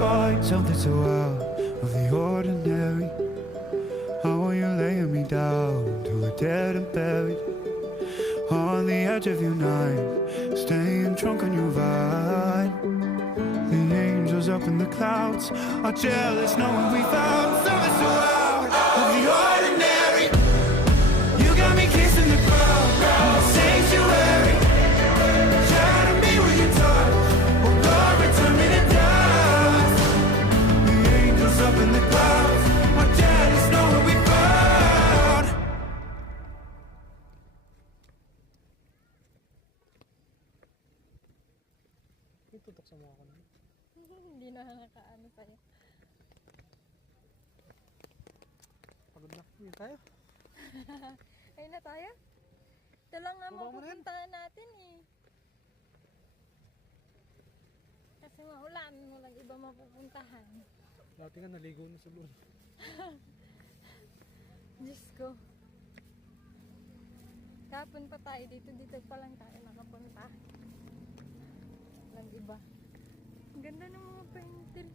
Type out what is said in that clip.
find something so out of the ordinary. How are you laying me down to a dead and buried on the edge of your night, staying drunk on your vine. The angels up in the clouds are jealous knowing we found something so out of the ordinary. You got me kissing the ground in the sanctuary. Shadow me with your touch, oh Lord, return me to dust. The angels up in the clouds are jealous knowing we found. Tutok sa mga kanina. Hindi na nakaano sa'yo. Pagod na. Hindi tayo. Ayun na tayo. Ito lang nga Baba mo na yan. mapupuntahan natin eh. Kasi maulan, walang iba mapupuntahan. Dati nga naligo na sa loob. Diyos ko. Kapon pa tayo dito pa lang tayo nakapunta. Walang iba. Ang ganda ng mga paintil.